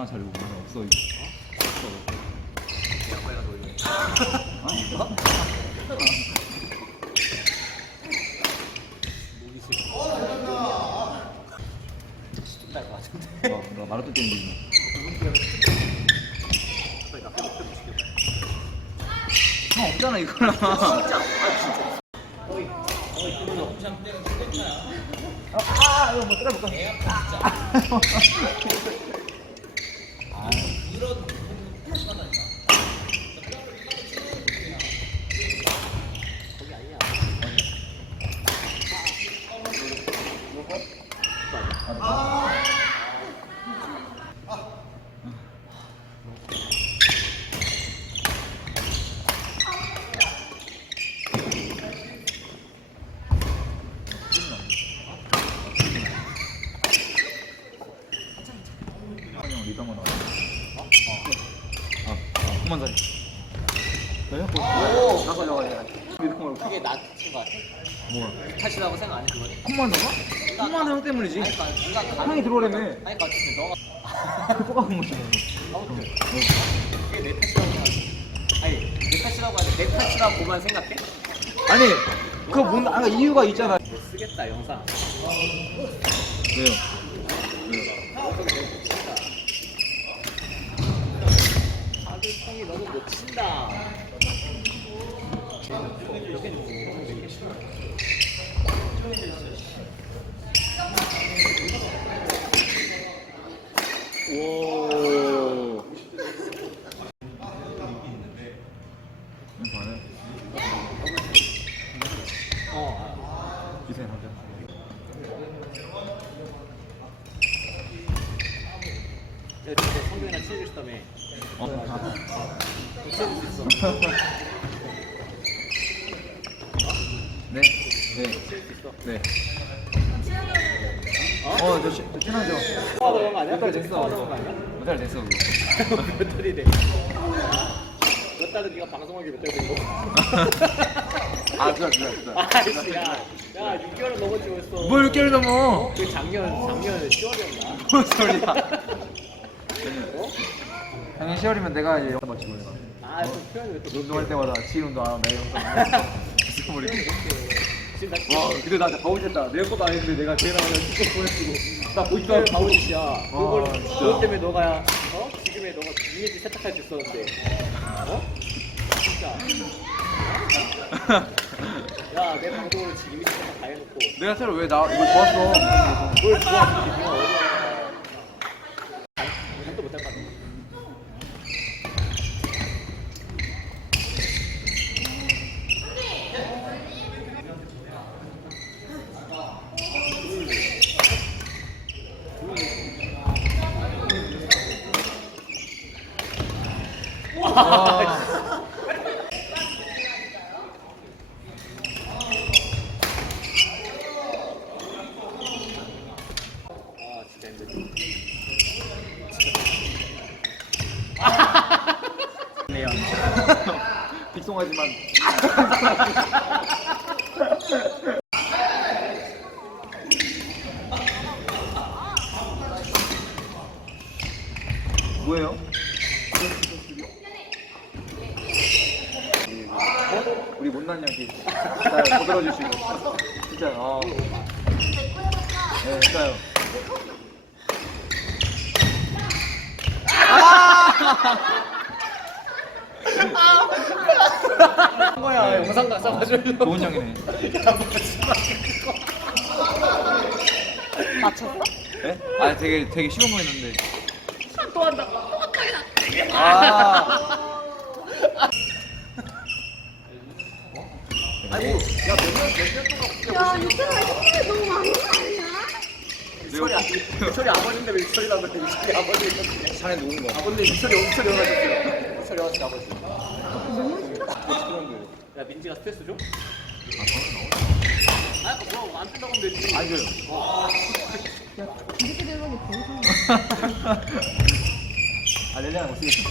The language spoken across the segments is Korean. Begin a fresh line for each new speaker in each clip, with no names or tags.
아, 나- 아무 많잖아. 자리 보면 없어. 이거.
양말가 돌려.
어?
목이 같은데.
어, 나 마라톤.
빨리 빼고 시켰다.
형 없잖아 이거랑.
진짜. 아 진짜. 거의 거의 그거는 엄청 때는 땡차야.
아, 아, 이거 뭐 때려볼까? 아,
이런 심하다니까.
그만 자리. 왜 자꾸
오.
나가 나가 나가. 리더만
그게 나 친구 같아.
뭐야?
탓이라고 생각 안 해, 그거는?
콤만 나가? 콤만 형 때문이지.
아니, 그러니까 가-
형이 들어오라며.
아니, 그러니까 너가
똑같은 거지.
아무튼 그게 내 탓이라고 생각해. 아니, 내 탓이라고 하지. 내 탓이라고만 생각해?
아니, 그거 뭔 아, 이유가 있잖아.
못 쓰겠다, 영상.
왜요?
하늘풍이 너무 못 친다. 이렇게 좀
오. 잘해.
어,
기세 남자.
아. 야, 진짜 성경이랑 치고 싶다며.
어. 네. 네. 네.
어?
어, 저, 친하죠. 몇달 됐어.
너무 거 아니야?
몇달 됐어.
몇 달이래? 몇 달은 네가 방송하기 몇 달 된 거?
아, 그래, 그래, 그래.
아이씨, 야, 야, 6개월 넘었지 벌써.
뭘 6개월 넘어?
그 작년, 작년 10월이었나?
뭔 소리야.
어?
당연 10월이면 내가 이제 영화 맞추고 내가.
아, 또 표현이 왜또
운동할 때마다 지인 운동 안 하고 내 영상.
지금 나
와, 근데 나 바보짓다. 내 것도 아닌데 내가 걔랑 그냥 축구 보내주고. 나 보지도 않고.
바보짓이야. 그걸,
아, 진짜.
그것 때문에 너가, 어? 지금의 너가 이미지 세탁할 수 있었는데. 어? 진짜. 야, 내 방송으로 지금 이미지 세탁 다 해놓고.
내가 새로 왜 나 이거 좋았어.
뭘 좋아하는지
빅송하지만. 뭐예요? 어? 우리 못난 양기 잘 보들어 주시고 진짜 아. 네, 진짜요.
한 거야, 영상 가져가지고.
좋은 형이네.
맞췄어?
네? 아 되게 되게 쉬운 거였는데.
또 한다. 또 한다.
아.
아니, 야, 몇 년, 몇년 동안
야, 유튜브에 선물이 너무 많은 거 아니야?
철이, 아- 철이 아버지인데 왜 철이라고 그래? 철이 아버지.
산에 누운 거.
아버님 철이 엄청 일어나셨어요. 철이 왔어, 아버지. 야, 민지가 스트레스 줘? 아, 아까 뭐라고 안 뜬다고 하면 되지.
안 줘요.
이렇게 게 보이잖아.
아 렐레나 못 쓰겠어.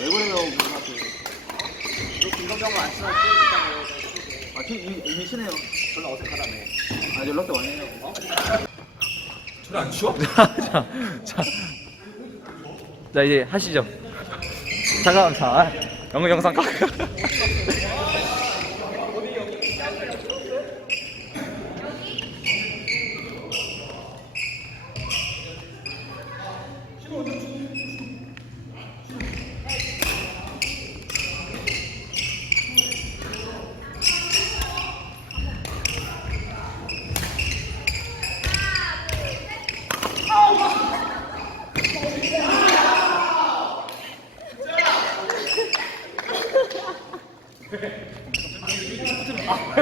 왜 그래요.
너 김건경을 안 친하게 뛰어준다고
아 지금 이미, 이미 친해요.
별로 어색하다며
아 연락도 많이 해요.
자, 자, 자 이제 하시죠. 잠깐 자 영어 영상 가.